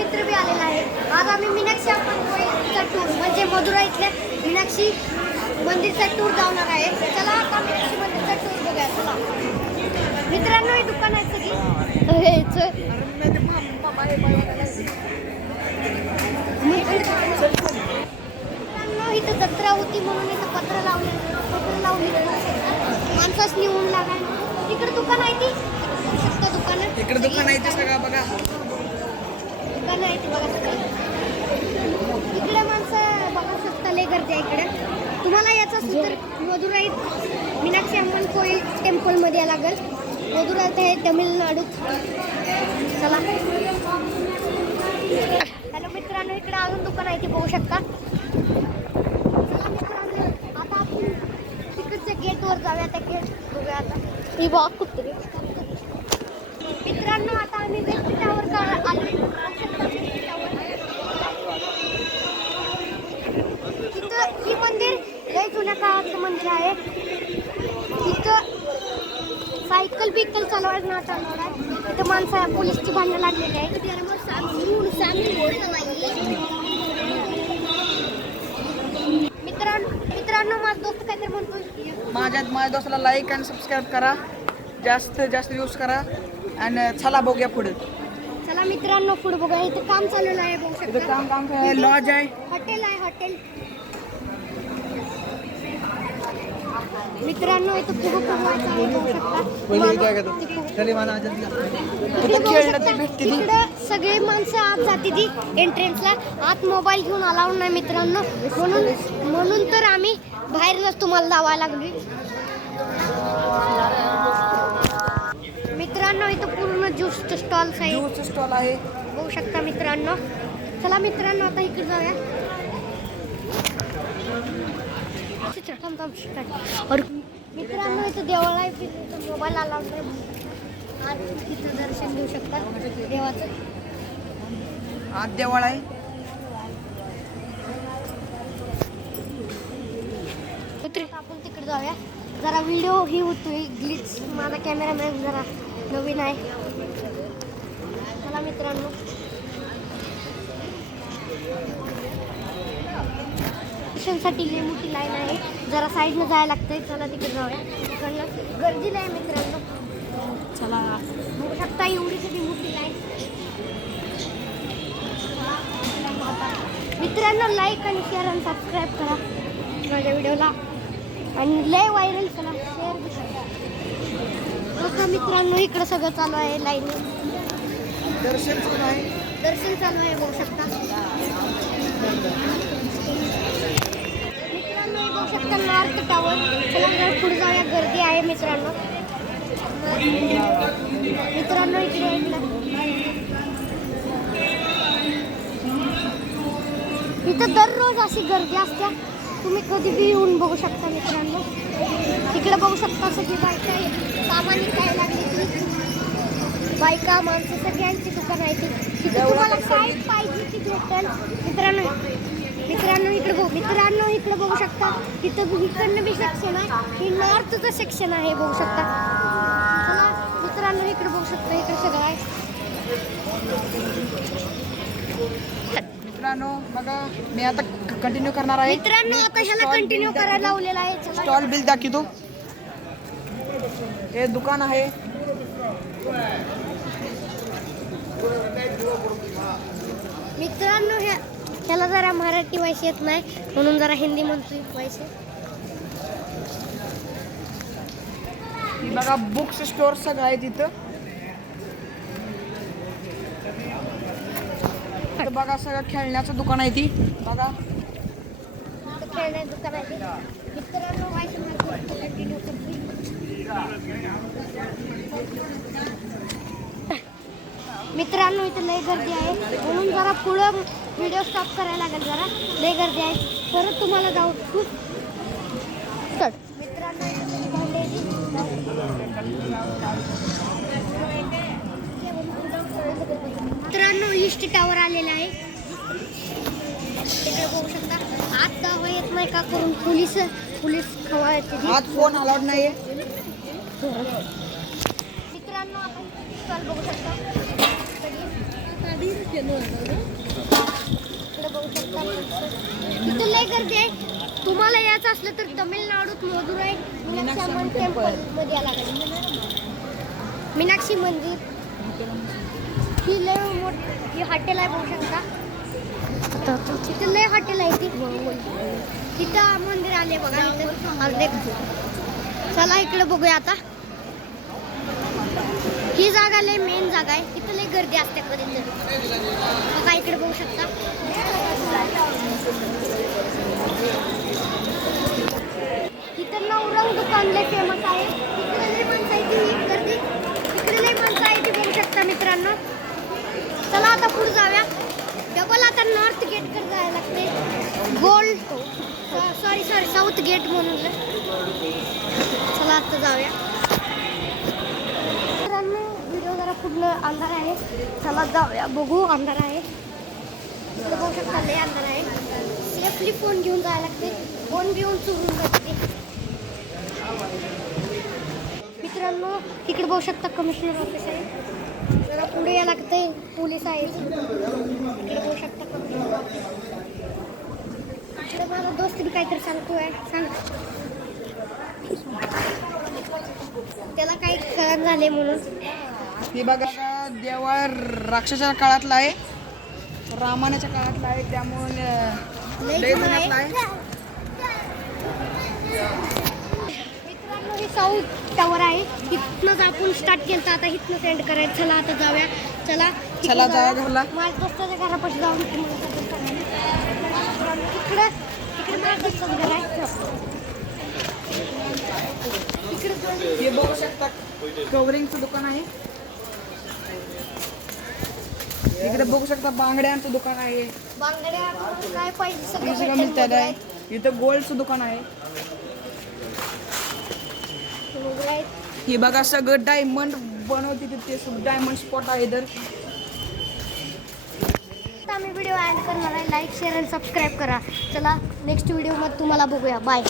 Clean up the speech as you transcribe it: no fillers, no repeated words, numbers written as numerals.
मित्र बी आलेला आहे. आज आम्ही मीनाक्षी अम्मनकोईलचा टूर म्हणजे मधुरा इथल्या मीनाक्षी मंदिरचा टूर जाणार आहे. चला आता मीनाक्षी मंदिरचा टूर बघूया. चला मित्रांनो, हे दुकान आहे सगळी. मित्रांनो, इथं जत्रा होती म्हणून इथं पत्र लावली माणसाच निवडून लागायला. तिकडे दुकान आहे ती दुकान इकडे दुकान आहे ते सगळं बघा. दुकान आहे ती बघा सगळं. इकडे माणसं बघा शकता, लय गर्दी आहे इकडे. तुम्हाला याचा सूत्र मदुराईत मीनाक्षी अम्मन कोईल टेम्पलमध्ये यायला लागेल. मदुराईत आहे तामिळनाडूत. चला. हॅलो मित्रांनो, इकडे अजून दुकान आहे ती बघू शकता. चला मित्रांनो, आता आपण तिकडच्या गेटवर जाऊया. त्या गेट बघूया आता. ही बघ कुठे मित्रांनो, आता आम्ही वेस्ट टावर आलो. तिथं ही मंदिर लय जुन्या काळाचं मंदिर आहे. तिथं सायकल बिकल चालवायला ना चालवणार आहे. तिथं माणसं पोलीसची भांडणं लागलेली आहे. मित्रांनो, माझा दोस्त काहीतरी म्हणतोय. माझ्या दोस्ताला लाईक आणि सबस्क्राईब करा. जास्त यूज करा. आणि चला बघूया पुढे. चला मित्रांनो, पुढे बघा. इथं काम चाललेलं आहे बघू शकता. काम लॉज आहे. हॉटेल आहे हॉटेल. मित्रांनो, इथं फुगं फुगवायचं आहे बघू शकता. तिकडं सगळे माणसं आत जाते ती एंट्रन्सला. आत मोबाईल घेऊन अलाउड नाही मित्रांनो. म्हणून तर आम्ही बाहेरच तुम्हाला लावायला लागली. मित्रांनो, इथं पूर्ण ज्यूस स्टॉल्स आहे. ज्यूस स्टॉल आहे बघू शकता मित्रांनो. चला मित्रांनो, आता इकडे जाऊया. मित्रांनो, इथं देवाला आहे. मोबाईल अलाउड नाही. आज तिथं दर्शन घेऊ शकता देवाचं. आज देवाळ आहे. आपण तिकडे जाऊया. जरा व्हिडिओ ही होतोय ग्लिच. माझा कॅमेरामॅन जरा नवीन आहे. चला मित्रांनो, दर्शनसाठी लई मोठी लाईन आहे. जरा साईडनं जायला लागतंय. चला तिकडे जाऊया. तिकडनं गर्दी नाही मित्रांनो. चला बघू शकता एवढी सगळी मोठी लाईन. मित्रांनो, लाईक आणि शेअर आणि सबस्क्राईब करा माझ्या व्हिडिओला. आणि लय व्हायरल करा. शेअर बी करा. बघा मित्रांनो, इकडं सगळं चालू आहे लाईन. दर्शन चालू आहे. बघू शकता मित्रांनो. बघू शकता नॉर्थ टावर. चला जरा पुढे जाऊया. गर्दी आहे मित्रांनो. इकडे इथं दररोज अशी गर्दी असते. तुम्ही कधी बी येऊन बघू शकता मित्रांनो. तिकडे बघू शकता सगळी बायका सामान काय लागली. बायका माणसं सगळ्यांची दुकान आहे. तिथे तुम्हाला काय पाहिजे ती भेटेल मित्रांनो. इकडे बघू शकता. तिथं इकडनं बी सेक्शन आहे. ही नॉर्थचं सेक्शन आहे बघू शकता. चला मित्रांनो, इकडे बघू शकता. इकडे सगळं आहे. मित्रांनो बघा, मी आता कंटिन्यू करणार आहे. मित्रांनो, आता ह्याला कंटिन्यू करायला लावलेला आहे. स्टॉल बिल दाखवतो. हे दुकान आहे. मित्रांनो, ह्याला जरा मराठी व्हायची येत नाही म्हणून जरा हिंदी म्हणतोय व्हायचे. बघा बुक्स स्टोअर सगळं आहे तिथं. बघा सगळं खेळण्याचं दुकान आहे ती. बघा खेळण्याचं दुकान आहे. मित्रांनो, कंटिन्यू करतोय. मित्रांनो, इथं लय गर्दी आहे म्हणून जरा पुढं व्हिडिओ स्टॉप करायला लागेल. जरा लय गर्दी आहे. परत तुम्हाला जाऊ. मित्रांनो, ईस्ट टावर आलेला आहे. तिकडे बघू शकता. आत जावं येत नाही का करून पोलीस खवा येते. आत फोन अलाउड नाही आहे. मित्रांनो, आपण स्टॉल बघू शकता. इकडे बघू शकता इथं लय गर्दी आहे. तुम्हाला यायचं असलं तर तमिळनाडूत मदुराई मीनाक्षी अम्मन टेम्पल मध्ये यायला लागेल. मीनाक्षी मंदिर ही लय मोठी हॉटेल आहे बघू शकता. तिथं लय हॉटेल आहे ती. तिथं मंदिर आले बघा इथं अर्धे. चला इकडे बघूया आता. ही जागा लय मेन जागा आहे. इथं लय गर्दी असते कधी बघा इकडे बघू शकता. इथं नवरंग दुकान लय फेमस आहे. इकडे लय माणसं आहे ती गर्दी. इकडे लय माणसं आहे ती बघू शकता मित्रांनो. चला आता पुढे जाऊया. डबल आता नॉर्थ गेट कडे जायला लागते. गोल्ड सॉरी साऊथ गेट म्हणून. चला आता जाऊया मित्रांनो. व्हिडिओ जरा पूर्ण अंधार आहे. चला जाऊया बघू. अंधार आहे इकडे बघू शकता लय अंधार आहे. सेफली फोन घेऊन जायला लागते. फोन घेऊन चोरून जाते मित्रांनो. तिकडे बघू शकता कमिशनर ऑफिस आहे. जरा पुढे यायला लागते. पोलीस आहे. इकडे बघू शकता कमिशनर ऑफिस. इकडे माझा दोस्त बी काहीतरी सांगतोय. सांग त्याला काही कळत झाले म्हणून. हे बघा देवाळ राक्षसाच्या काळातला आहे. रामायणाच्या काळातला आहे. त्यामुळे लय जुन्यातला आहे. मित्रांनो हे साऊथ टावर आहे. इथनंच आपण स्टार्ट केलं. आता इथनं सेंड करायचं. चला आता जाऊया. चला चला जाऊया घरला. माझ्या दोस्ताच्या घरापाशी जाऊन इकडे माझ्या दोस्ताचं घर आहे. हे बघू शकता कवरिंगचं दुकान आहे. इकडे बघू शकता बांगड्यांचं दुकान आहे. बांगड्या काय पाहिजे सगळं सगळं मिळतात भेटतं. आहे. इथं गोल्डचं दुकान आहे. हे बघा सगळं डायमंड बनवते तिथे. डायमंड स्पॉट आहे इधर. आम्ही व्हिडिओ ॲड करणार आहे. लाईक शेअर आणि सबस्क्राईब करा. चला नेक्स्ट व्हिडिओमध्ये तुम्हाला बघूया. बाय.